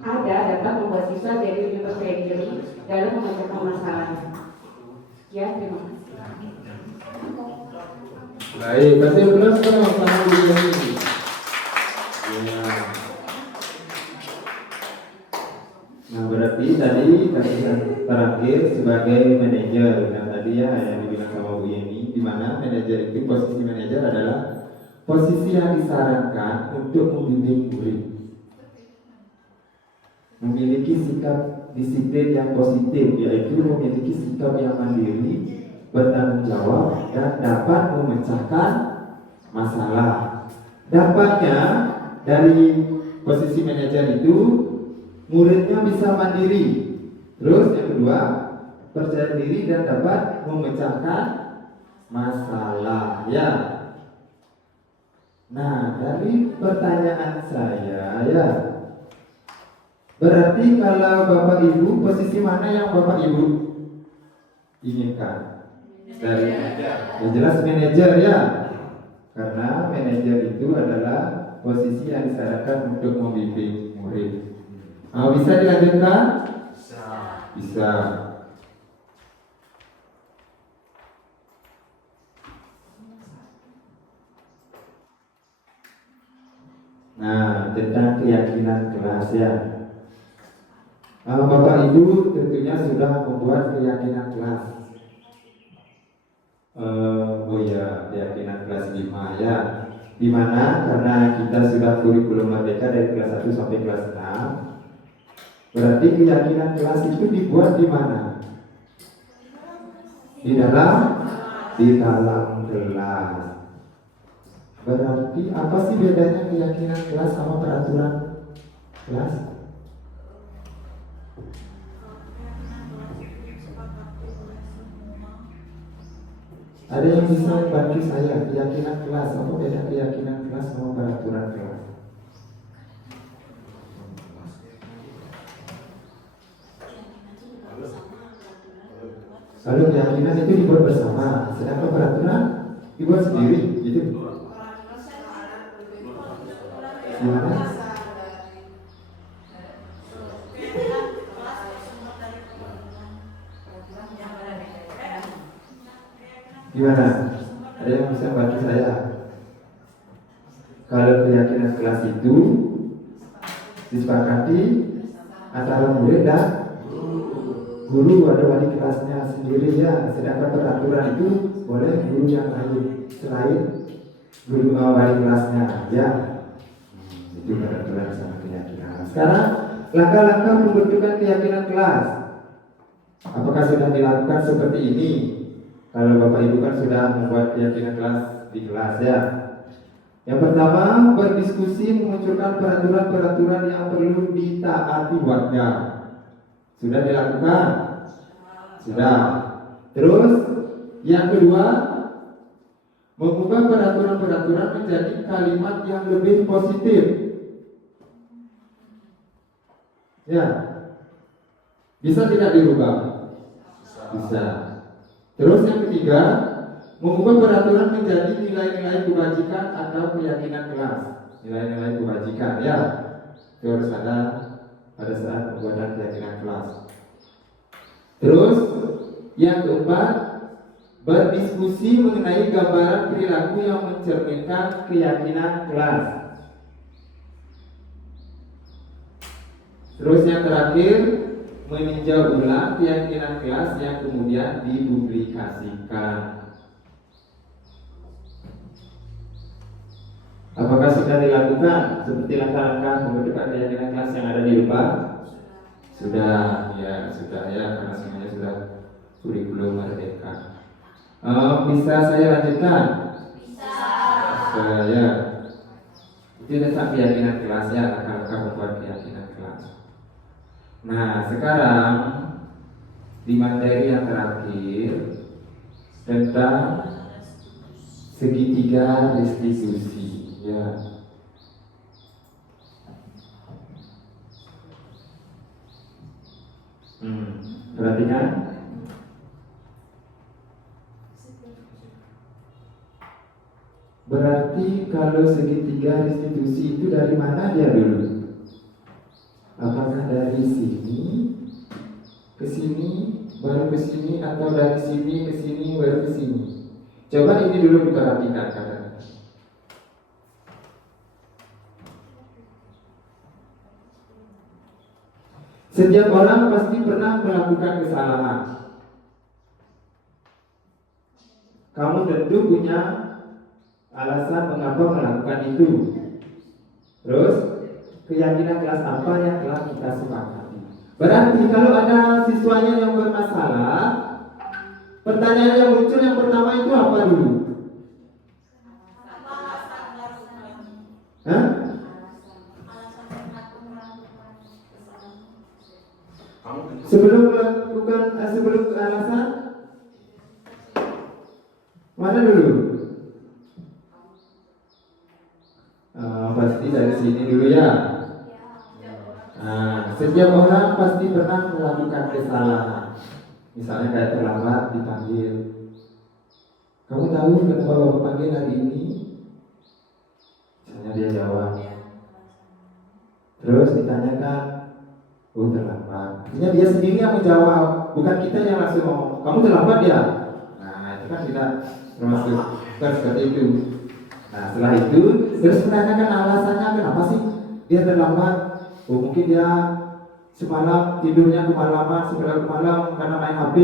ada dapat membuat siswa jadi lebih percaya diri dalam memecahkan masalahnya. Sekian, terima kasih. Baik, kasih plus dong sama Bu Yeni. Ya. Nah, berarti tadi kasihan terakhir sebagai manajer. Nah, tadi ya yang dibilang sama Bu Yeni, di mana manajer itu, posisi manajer adalah posisi yang disarankan untuk membimbing murid, memiliki sikap disiplin yang positif, yaitu memiliki sikap yang mandiri, bertanggung jawab, dan dapat memecahkan masalah. Dampaknya dari posisi manajer itu, muridnya bisa mandiri. Terus yang kedua, percaya diri dan dapat memecahkan masalah. Ya. Nah, dari pertanyaan saya, ya, berarti kalau Bapak Ibu, posisi mana yang Bapak Ibu inginkan? Dari yang jelas manajer, ya, karena manajer itu adalah posisi yang disarankan untuk membimbing murid. Bisa dilanjutkan? Bisa. Nah, tentang keyakinan kelas, ya. Bapak Ibu tentunya sudah membuat keyakinan kelas. Oh ya, keyakinan kelas 5, ya. Dimana karena kita sudah kurikulum merdeka dari kelas 1 sampai kelas 6, berarti keyakinan kelas itu dibuat di mana? Di dalam kelas. Berarti apa sih bedanya keyakinan kelas sama peraturan kelas? Ada yang bisa bantu saya, keyakinan kelas, apa beda keyakinan kelas sama peraturan kelas? Kalau keyakinan itu dibuat bersama, sedangkan peraturan dibuat sendiri, gitu. Gimana? Gimana? Ada yang bisa bantu saya? Kalau keyakinan kelas itu disepakati antara murid dan guru, ada wali kelasnya sendiri, ya. Sedangkan peraturan itu boleh guru yang lain selain guru wali kelasnya, ya. Itu peraturan sama keyakinan. Sekarang langkah-langkah pembentukan keyakinan kelas, apakah sudah dilakukan seperti ini? Kalau Bapak Ibu kan sudah membuat keyakinan kelas di kelas, ya. Yang pertama, berdiskusi memunculkan peraturan-peraturan yang perlu ditaati warga. Sudah dilakukan? Sudah. Terus yang kedua, mengubah peraturan-peraturan menjadi kalimat yang lebih positif. Ya. Bisa tidak dirubah? Bisa. Terus yang ketiga, mengubah peraturan menjadi nilai-nilai kebajikan atau keyakinan kelas. Nilai-nilai kebajikan, ya. Itu harus ada pada saat pembuatan keyakinan kelas. Terus yang keempat, berdiskusi mengenai gambaran perilaku yang mencerminkan keyakinan kelas. Terus yang terakhir, meninjau ulang keyakinan kelas yang kemudian dipublikasikan. Apakah sudah dilakukan seperti langkah-langkah pembentukan keyakinan kelas yang ada di depan? Sudah, ya, sudah, ya, karena semuanya sudah kurikulum merdeka. Bisa saya lanjutkan? Bisa. Saya. Itu tentang keyakinan kelas, ya, langkah-langkah membuat keyakinan kelas. Nah, sekarang di materi yang terakhir tentang segitiga restitusi, ya. Perhatikan. Berarti kalau segitiga restitusi itu dari mana dia dulu? Apakah dari sini ke sini baru ke sini, atau dari sini ke sini baru ke sini? Coba ini dulu diperhatikan kakak. Setiap orang pasti pernah melakukan kesalahan. Kamu tentu punya alasan mengapa melakukan itu. Terus keyakinan kelas apa yang telah kita sepakati. Berarti kalau ada siswanya yang bermasalah, pertanyaan yang muncul yang pertama itu apa dulu? Hah? Sebelum alasan, mana dulu? Pasti dari sini dulu ya. Setiap orang pasti pernah melakukan kesalahan. Misalnya kayak terlambat dipanggil. Kamu tahu kenapa bapak panggil hari ini? Misalnya dia jawab. Terus ditanyakan, oh terlambat. Artinya dia sendiri yang menjawab, bukan kita yang langsung ngomong. Kamu terlambat ya? Nah itu kan tidak termasuk seperti itu. Nah setelah itu terus menanyakan alasannya kenapa sih dia terlambat. Oh mungkin dia semalam tidurnya kemalaman, sebelah malam karena main HP.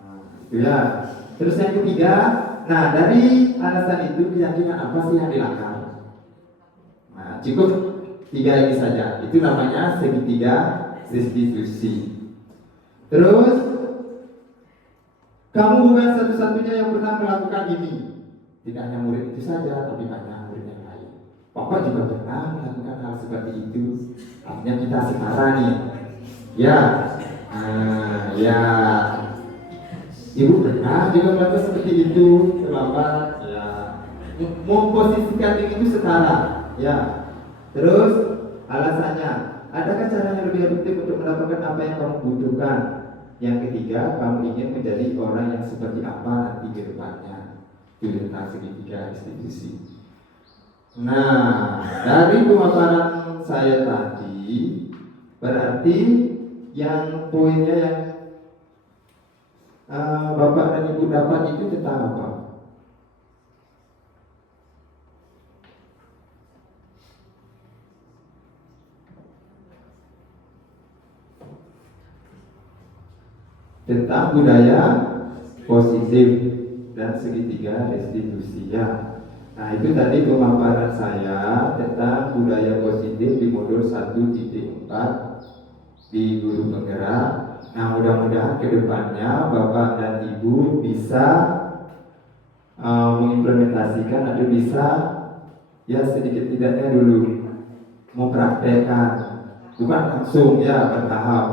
Nah, itu ya. Terus yang ketiga, nah dari alasan itu keyakinan apa sih yang dilanggar? Nah cukup 3 ini saja. Itu namanya segitiga restitusi. Terus kamu bukan satu-satunya yang pernah melakukan ini. Tidak hanya murid itu saja, tapi banyak murid yang lain. Papa juga pernah melakukan hal seperti itu. Artinya kita setara nih. Ya, ya. Ibu pernah juga melakukan seperti itu, terlambat. Ya, memposisikan diri itu setara. Ya. Terus alasannya, adakah cara yang lebih efektif untuk mendapatkan apa yang kamu butuhkan? Yang ketiga, kamu ingin menjadi orang yang seperti apa nanti ke depannya. Itu tentang segitiga restitusi. Nah, dari pemaparan saya tadi, berarti yang poinnya yang Bapak dan Ibu dapat itu tentang apa? Tentang budaya positif dan segitiga restitusi ya. Nah itu tadi pemaparan saya tentang budaya positif di modul 1.4 di guru penggerak. Nah mudah-mudahan kedepannya Bapak dan Ibu bisa mengimplementasikan atau bisa ya sedikit tidaknya dulu mempraktekkan, bukan langsung ya bertahap.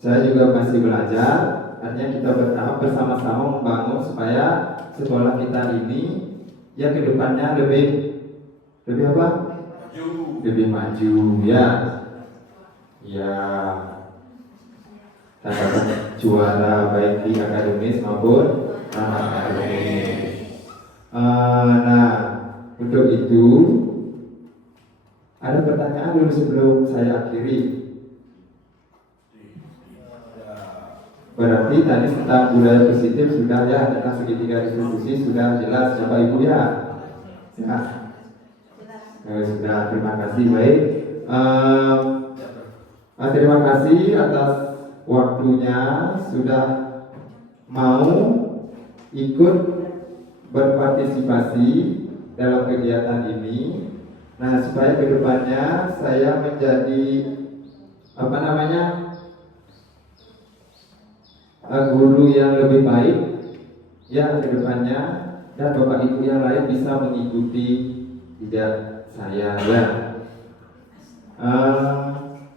Saya juga masih belajar. Artinya kita bertahap bersama-sama membangun supaya sekolah kita ini ya kedepannya lebih apa? Lebih maju ya. Ya, dapat juara baik di akademis maupun akademis. Nah, untuk itu ada pertanyaan dulu sebelum saya akhiri. Berarti tadi tentang budaya positif sudah ya, tentang segitiga restitusi sudah jelas Bapak Ibu ya. Ya. Sudah, terima kasih. Baik. Terima kasih atas waktunya sudah mau ikut berpartisipasi dalam kegiatan ini. Nah, supaya kedepannya saya menjadi guru yang lebih baik ya kedepannya, dan Bapak Ibu yang lain bisa mengikuti jejak saya ya.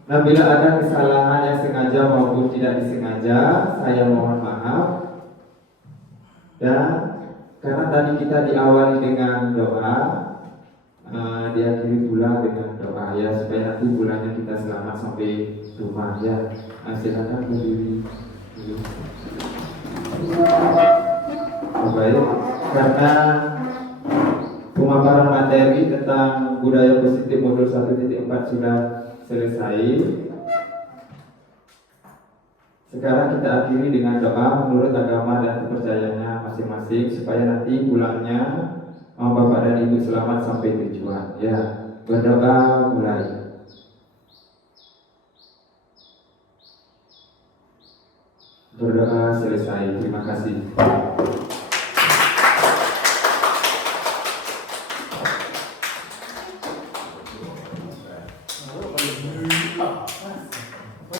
Nah, bila ada kesalahan yang sengaja maupun tidak disengaja, saya mohon maaf. Dan Karena tadi kita diawali dengan doa, diakhiri pula dengan doa ya, supaya nanti bulannya kita selamat sampai rumah ya. Silakan berdiri dulu. Baik, karena pemaparan materi tentang budaya positif modul 1.4 sudah selesai. Sekarang kita akhiri dengan doa menurut agama dan kepercayaannya masing-masing, supaya nanti pulangnya Bapak dan Ibu selamat sampai tujuan. Ya, berdoa mulai. Berdoa selesai. Terima kasih.